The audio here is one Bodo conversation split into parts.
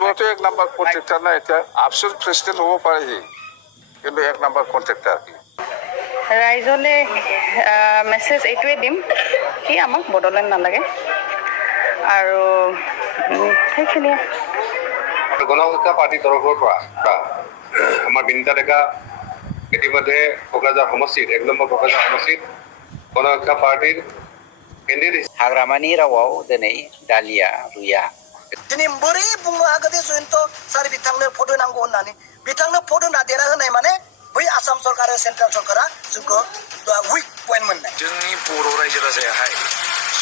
বড়োটো 1 নাম্বার কন্ট্রাক্টর না এটা আফসোস প্রেসিডেন্ট হব পাৰে সি কিন্তু 1 নাম্বার কন্ট্রাক্টর ৰাইজলে মেছেজ এইটোৱে দিম কি আমাক বদলেন নালাগে আৰু সেইখিনিয়ে গণশিক্ষা পাৰ্টিৰ তৰফৰ পৰা আমাৰ বিনিতা ডেকা ইতিমধ্যে কোকৰাঝাৰ সমষ্টিত 1 নম্বৰ কোকৰাঝাৰ সমষ্টিত गणशिक्षा पार्टी हाग्रामानि रावाव दिनै दालिया रुया दिनै बोरै बुंनो हागोन दे जयन्त सार बिथांनो फट' नांगौ होननानै बिथांनो फट' नादेरा होनाय माने बै आसाम सरकार आरो सेन्ट्रेल सरकारा जोंखौ उइक पइन्ट मोननाय जोंनि बर' रायजो राजायाहाय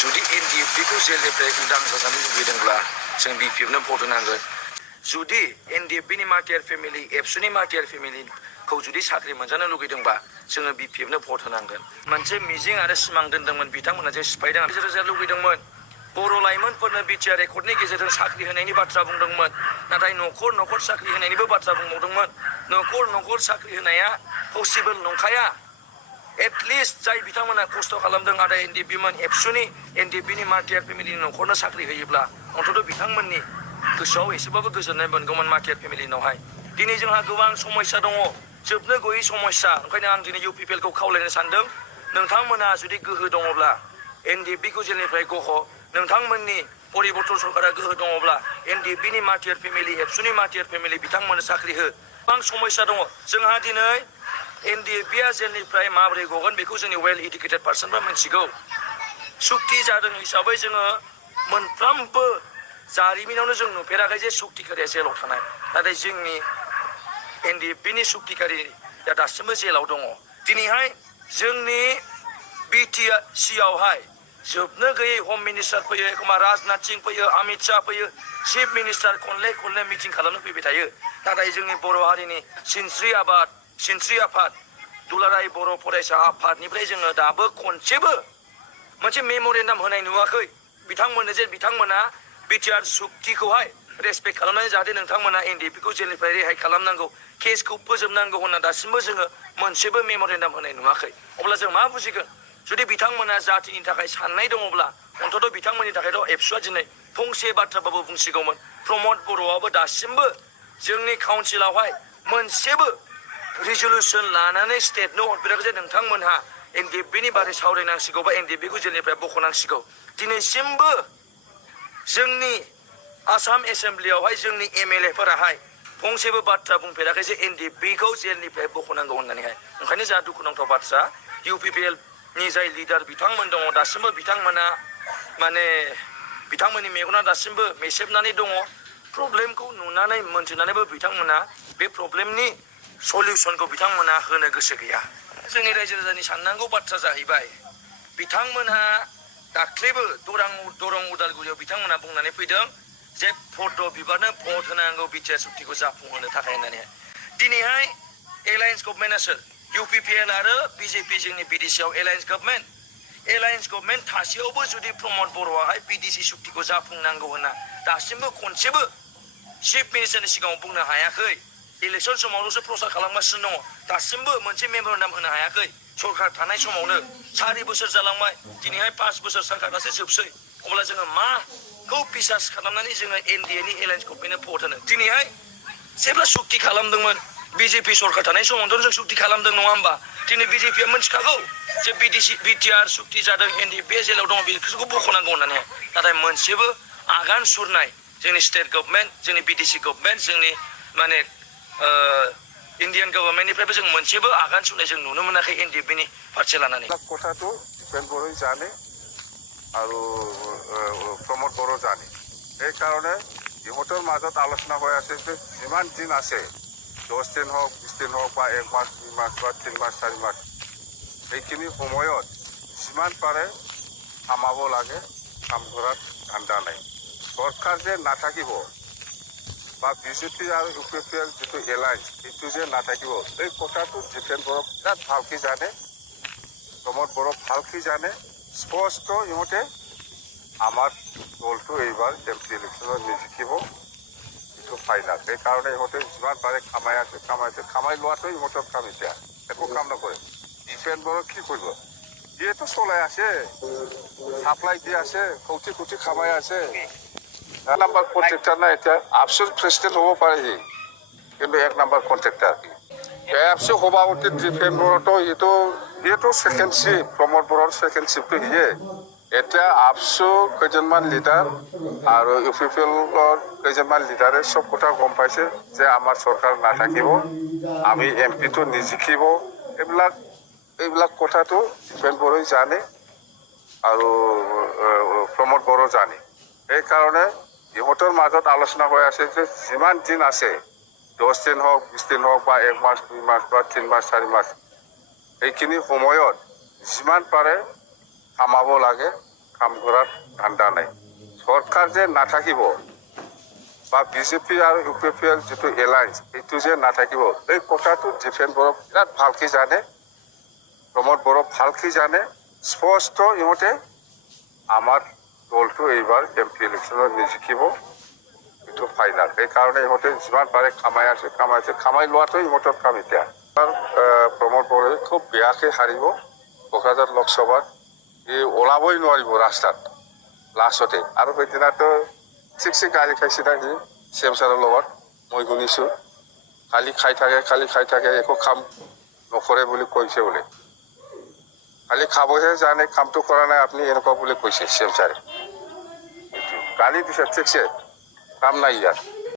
जुदि एनडिएफबि खौ जेलनिफ्राय उदां जाजानो लुबैदोंब्ला जों बिपिएफनो फट' नांगोन जुदि एनडिएफबि नि मार्टियार फेमिलि एबसुनि मार्टियार फेमिलि खौ जुदि साख्रि मोनजानो लुगैदोंबा जोङो बिपिएफनो भट होनांगोन मोनसे मिजिं आरो सिमां दोनदोंमोन बिथांमोना जे सिफायदों रायजो लुगैदोंमोन बर' लाइमोनफोरनो बिटिआर रेकर्डनि गेजेरजों साख्रि होनायनि बाथ्रा बुंदोंमोन नाथाय न'खर न'खर साख्रि होनायनिबो बाथ्रा बुंबावदोंमोन न'खर न'खर साख्रि होनाया पसिबल नंखाया एटलिस्ट जाय बिथांमोना खस्थ' खालामदों आरो एनडिएफबि एबसुनि एनडिएफबि नि मार्टियार फेमिलिनि न'खरनो साख्रि होयोब्ला अन्तत' बिथांमोननि गोसोआव एसेबाबो गोजोननाय मोनगौमोन मार्टियार फेमिलिनावहाय दिनै जोंहा गोबां समस्या दङ जोबनो गैयै समस्या ओंखायनो आं दिनै इउपिपिएल खौ खावलायनो सानदों नोंथांमोना जुदि गोहो दङब्ला एनडिएफबि खौ जेलनिफ्राय गह नोंथांमोननि परिबर्तन सरकारा गोहो दङब्ला एनडिएफबि नि मार्टियार फेमिलि एबसुनि मार्टियार फेमिलि बिथांमोननो साख्रि हो गोबां समस्या दङ जोंहा दिनै एनडिएफबि आ जेलनिफ्राय माबोरै गगोन बेखौ जोंनि वेल एडुकेटेड पार्सनफ्रा मिथिगौ सुक्ति जादों हिसाबै जोङो मोनफ्रोमबो जारिमिनावनो जों नुफेराखै जे सुक्तिकारिया जेलाव थानाय नाथाय जोंनि एनडिएफबि नि सुक्तिकारिया दासिमबो जेलाव दङ दिनैहाय जोंनि बिटिसि आवहाय जोबनो गैयै हम मिनिस्टार फैयो एखम्बा राजनाथ सिंह फैयो अमित शाह फैयो चिफ मिनिस्टार खनले मिटिं खालामनो फैबाय थायो नाथाय जोंनि बर' हारिनि सिनस्रि आफाद दुलाराय बर' फरायसा आफादनिफ्राय जोङो दाबो खनसेबो मोनसे मेम'रेन्डाम होनाय नुवाखै बिथांमोना बिटिआर सुक्तिखौहाय रेसपेक्ट खालामनानै जाहाथे नोंथांमोना एनडिएफबि खौ जेलनिफ्राय रेहाय खालामनांगौ केसखौ फोजोबनांगौ होनना दासिमबो जोङो मोनसेबो मेम'रेन्डाम होनाय नुवाखै अब्ला जों मा बुजिगोन जुदि बिथांमोना जातिनि थाखाय साननाय दङब्ला अन्तत' बिथांमोननि थाखायथ' एबसुआ दिनै फंसे बाथ्राबाबो बुंसिगौमोन प्रमद बर'आबो दासिमबो जोंनि काउन्सिलावहाय मोनसेबो रिजलिउसन लानानै स्टेटनो हरफेराखै जे नोंथांमोनहा एनडिएफबि नि बारै सावरायनांसिगौ बा एनडिएफबि खौ जेलनिफ्राय बख'नांसिगौ दिनैसिमबो जोंनि आसाम एसेम्ब्लियावहाय जोंनि एमएलए फोराहाय फंसेबो बाथ्रा बुंफेराखै जे एनडिएफबि खौ जेलनिफ्राय बख'नांगौ होननानैहाय ओंखायनो जोंहा दुखुनांथाव बाथ्रा इउपिपिएल नि जाय लिडार बिथांमोन दङ दासिमबो बिथांमोना माने बिथांमोननि मेगना दासिमबो मेसेबनानै दङ प्रब्लेमखौ नुनानै मोनथिनानैबो बिथांमोना बे प्रब्लेमनि सलिउसनखौ बिथांमोना होनो गोसो गैया जोंनि रायजो राजानि साननांगौ बाथ्रा जाहैबाय बिथांमोनहा दाख्लैबो दरं उदालगुरियाव बिथांमोना बुंनानै फैदों जे फट' बिबारनो भट होनांगौ बिटिआर सुक्तिखौ जाफुंहोनो थाखाय होननानै दिनैहाय एलायन्स गभर्नमेन्टआ सोर इउपिपिएल आरो बिजेपि जोंनि बिडिसि आव एलायन्स गभर्नमेन्ट थासेयावबो जुदि प्रमद बर'आहाय बिडिसि सुक्तिखौ जाफुंनांगौ होनना दासिमबो खनसेबो चिफ मिनिस्टारनि सिगाङाव बुंनो हायाखै इलेक्सन समावल'सो प्रसार खालामगासिनो दङ दासिमबो मोनसे मेम'रेन्डाम होनो हायाखै सरकार थानाय समावनो 4 बोसोर जालांबाय दिनैहाय 5 बोसोर सरकारासो जोबसै अब्ला जोङो माखौ बिसास खालामनानै जोङो एनडिए नि एलायन्स गभर्नमेन्टनो भट होनो दिनैहाय जेब्ला सुक्ति खालामदोंमोन बिजेपि सरकार थानाय समावथ' जों सुक्ति खालामदों नङा होमबा दिनै बिजेपिया मिथिखागौ जे बिटिआर सुक्ति जादों एनडिएफबि जेलाव दङ बेखौ बख'नांगौ होननानै नाथाय मोनसेबो आगान सुरनाय जोंनि स्टेट गभर्नमेन्ट जोंनि बिटिसि गभर्नमेन्ट जोंनि माने इन्डियान गभर्नमेन्टनिफ्रायबो जों मोनसेबो आगान सुरनाय जों नुनो मोनाखै एनडिएफबि नि फारसे लानानै কথাটো দীপেন বড়োই জানে আৰু প্ৰমোদ বড়ো জানে সেইকাৰণে ইহঁতৰ মাজত আলোচনা হৈ আছে যে যিমান দিন আছে 10 দিন হওক 20 দিন হওক বা 1 মাস 2 মাস বা 3 মাস 4 মাস এইখিনি সময়ত যিমান পাৰে থামাব লাগে কাম কৰাৰ ধান্দা নাই সরকার যে না থাকিব বা বিজেপি আর ইউপিপিএল যেটো এলায়েন্স এইটো যে না থাকিব এই কথাটো ডিপেন্ড বড়ো বিরাট ভালকে জানে প্রমোদ বড়ো ভালকে জানে স্পষ্ট ইহঁতে আমার দলটো এইবাৰ এমপি ইলেকশ্যনত নিজিকিব এইটো ফাইনাল সেইকাৰণে ইহঁতে যিমান পাৰে কামাই লোৱাটো ইহঁতৰ কাম এতিয়া একো কাম নকৰে ডিপেন্ড বড়ো কি কৰিব যিহেতু চলাই আছে সাপ্লাই দি আছে কোটি কোটি খামাই আছে নাম্বাৰ কণ্ট্ৰেক্টাৰ নাই এতিয়া আফচোৰ প্ৰেচিডেণ্ট হ'ব পাৰে সি কিন্তু 1 নম্বৰ কণ্ট্ৰেক্টাৰ কি আফচোৰ সভাপতি ডিফেম্বৰতো এইটো ছেকেণ্ড শ্বিপ প্ৰমোদ বড়োৰ ছেকেণ্ড শ্বিপটো সিয়ে এতিয়া আফচোৰ কেইজনমান লিডাৰ আৰু ইউ পি পি এলৰ কেইজনমান লিডাৰে চব কথা গম পাইছে যে আমাৰ চৰকাৰ নাথাকিব আমি এম পিটো নিজিকিব এইবিলাক কথাটো ডিফেন বড়োই জানে আৰু প্ৰমোদ বড়ো জানে সেইকাৰণে ইহঁতৰ মাজত আলোচনা হৈ আছে যে যিমান দিন আছে 10 দিন হওক 20 দিন হওক বা 1 মাস 2 মাস বা 3 মাস 4 মাস এইখিনি সময়ত যিমান পাৰে কামাব লাগে কাম কৰাৰ ধান্দা নাই চৰকাৰ যে নাথাকিব বা বিজেপি আৰু ইউ পি পি এল যিটো এলায়েন্স এইটো যে নাথাকিব এই কথাটো ডিফেন বড়ো বিৰাট ভালকৈ জানে প্ৰমোদ বড়ো ভালকৈ জানে স্পষ্ট ইহঁতে আমাৰ দলটো এইবাৰ এম পি ইলেকশ্যনত নিজিকিব এইটো ফাইনাল সেইকাৰণে ইহঁতে যিমান পাৰে কামাই লোৱাটো ইহঁতৰ কাম এতিয়া প্ৰমোদ বড়োই খুব বেয়াকৈ হাৰিব কোকৰাঝাৰ লোকসভাত ওলাবই নোৱাৰিব ৰাস্তাত লাষ্টতে আৰু সেইদিনাতো ঠিকছে গালি খাইছে না সি চিএম ছাৰৰ লগত মই শুনিছোঁ খালি খাই থাকে একো কাম নকৰে বুলি কৈছে বোলে খালি খাবহে জানে কামটো কৰা নাই আপুনি এনেকুৱা বুলি কৈছে চিএম ছাৰে গালি দিছে ঠিকছে কাম নাই ইয়াত